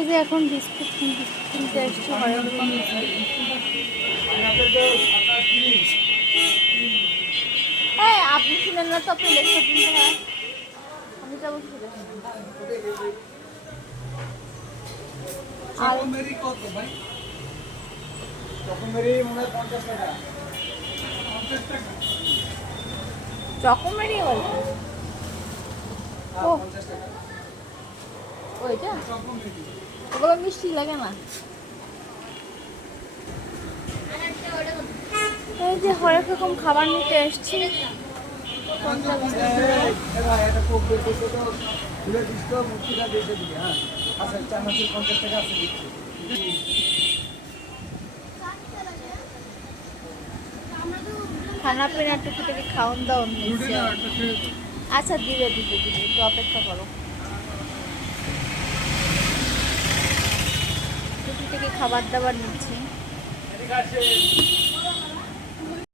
এই যে এখন বিস্কুট কিনতে এসছি, হরেক রকম হ্যাঁ আপনি কিনেন না তো, আপনি লেখা দিন তো। হ্যাঁ আমি যাবো চকোমেরি কত ভাই? চকোমেরি মনে হয় 50 টাকা। 50 টাকা? চকোমেরি বলে ও 50 টাকা। ওইটা চকোমেরি। ওগুলো মিষ্টি লাগে না। এই যে হরেক রকম খাবার নিতে এসছি। কোনটা এটা কোক বের করতে তো ফুলের বিস্কুট মুক্তিটা বেশি দিই। হ্যাঁ আচ্ছা চানাচুর 50 টাকা আছে দিচ্ছি। খানা পিনা টুকিটাকি খাওয়ান দাওয়ান নিচ্ছে। আচ্ছা দিবে দিবে দিবে, একটু অপেক্ষা করো। টুকিটাকি খাবার দাবার নিচ্ছি।